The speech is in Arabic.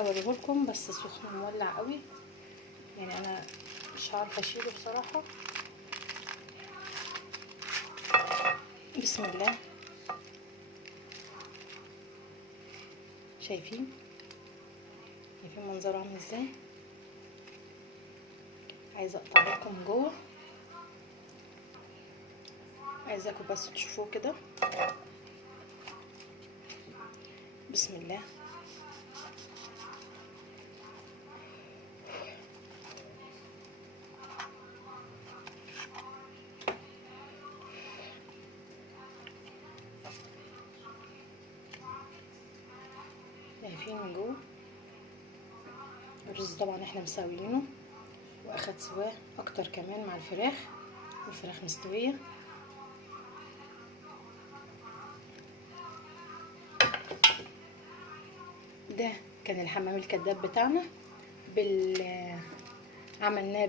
اوريهولكم بس سخن مولع قوي، يعني انا مش عارفه اشيله بصراحه. بسم الله. شايفين منظره عامل ازاي؟ عايزه اقطع لكم من جوه، عايزاكم بس تشوفوه كده. بسم الله. شايفين من جوه الرز طبعا احنا مسويينه واخد سواه اكتر كمان مع الفراخ، والفراخ مستويه. ده كان الحمام الكذاب بتاعنا عملناه